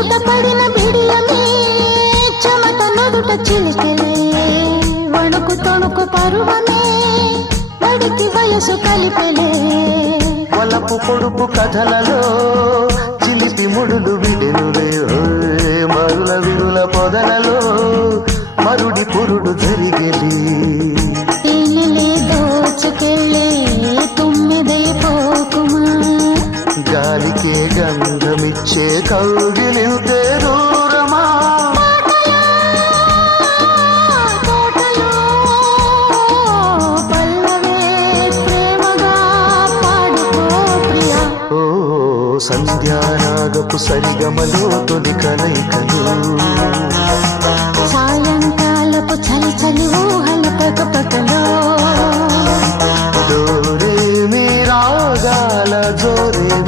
ఎదుట పడిన బిడియమే చెమట నుదుట చిలికెలే వణుకు తొణుకు పరువమే నడికి వయసు కలిపెలే వలపు పొడుపు కథలలో చిలిపి ముడులు విడెనురే మరుల విరుల పొదలలో మరుడి పురుడు జరిగెలి దోచుకెళ్ళే తుమ్మిదే పోకుమా గాలికే గంధమిచ్చే కౌగిలింతే దూరమా పల్లవే ప్రేమగా పాడుకో ప్రియా ఓ సంధ్యారాగపు సరిగమలో తొలి కలయికలు సాయంకాలపు చలి చలి ఊహల పగ పగలు